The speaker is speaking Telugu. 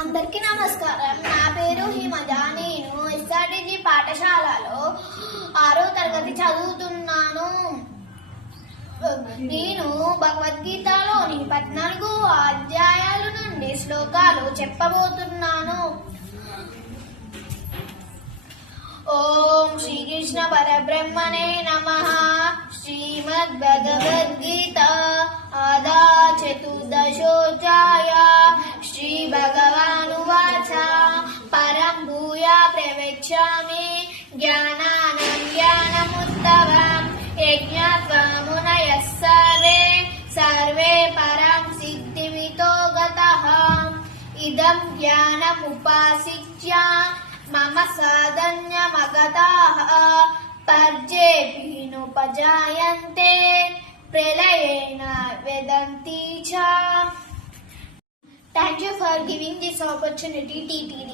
అందరికీ నమస్కారం. నా పేరు హిమజ. నేను ఎస్ఆర్డిజి పాఠశాలలో 6వ తరగతి చదువుతున్నాను. నేను భగవద్గీతలోని 14 అధ్యాయాల నుండి శ్లోకాలు చెప్పబోతున్నాను. ఓం శ్రీకృష్ణ పరబ్రహ్మణే నమః. శ్రీమద్ భగవద్గీత ఆదా చతుర్దశోధ్యాయ. శ్రీ భగవానువాచ పరం భూయా ప్రవక్ష్యామి జ్ఞానానం జ్ఞానముత్తమం యజ్ఞాత్వా మునయః సర్వే పరం సిద్ధిమితో గతః. ఇదం జ్ఞానముపాసిత్య మమ సాధన్యమగతాః పర్జేభినుపజాయంతే ప్రళయేన వేదంతి చ. Thank you for giving this opportunity, TTD.